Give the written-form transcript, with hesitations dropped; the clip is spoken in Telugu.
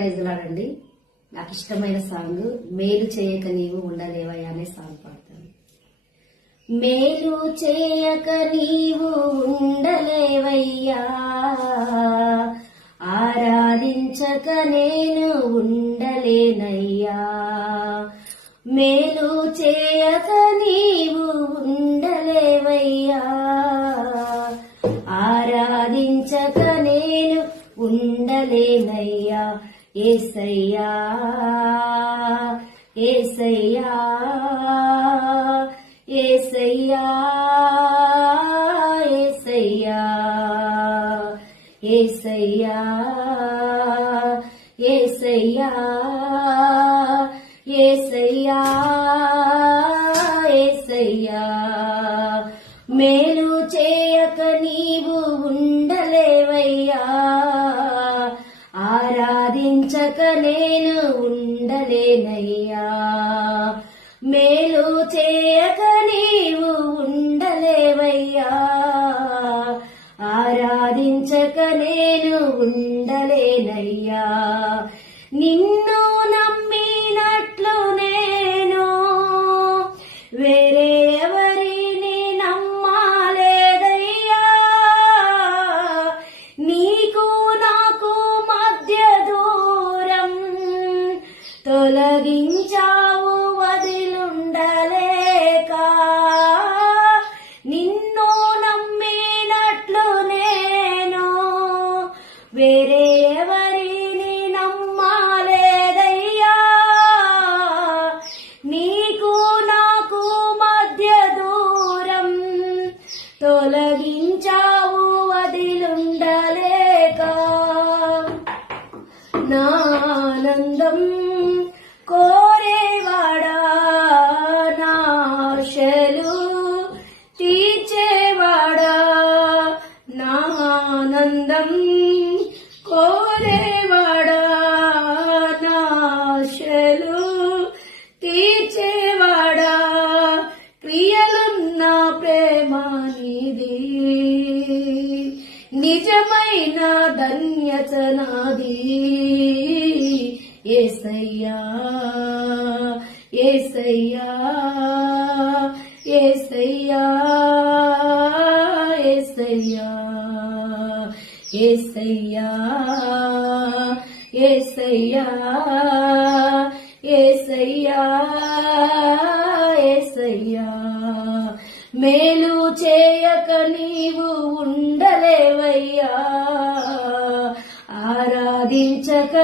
ప్రైజ్లాడండి. నాకు ఇష్టమైన సాంగ్ మేలు చేయక నీవు ఉండలేవయ్యా అనే సాంగ్ పాడతాను. మేలు చేయక నీవు ఉండలేవయ్యా, ఆరాధించక నేను ఉండలేనయ్యా. మేలు చేయక నీవు ఉండలేవయ్యా, ఆరాధించక నేను ఉండలేనయ్యా. ఏసయ్యా ఏసయ్యా ఏసయ్యా ఏసయ్యా ఏసయ్యా ఏసయ్యా ఏసయ్యా ఏసయ్యా. మేలు చేయక నీవు ఉండలేవయ్యా, ఆరాధించక నేను ఉండలేనయ్యా. మేలు చేయక నీవు ఉండలేవయ్యా, ఆరాధించక నేను ఉండలేనయ్యా. నిన్ను నమ్మినట్లు నేను వేరే ఎవరిని నమ్మాలేదయ్యా. నీకు నాకు మధ్య దూరం తొలగించావు వదిలుండలేక. నిన్ను నమ్మినట్లు నేను వేరే ఎవరిని నమ్మాలేదయ్యా. నీకు నాకు మధ్య దూరం తొలగించావు వదిలుండలేక. నా ఆనందం కోరేవాడా, నా ఆశలు తీర్చేవాడా. నా ఆనందం కోరేవాడా, నా ఆశలు తీర్చేవాడా. క్రియలున్న ప్రేమ నీది, నిజమైన ధన్యత నాది. ఏసయ్యా ఏసయ్యా ఏసయ్యా ఏసయ్యా ఏసయ్యా ఏసయ్యా ఏసయ్యా ఏసయ్యా. మేలు చేయక నీవు ఉండలేవయ్యా, ఆరాధించక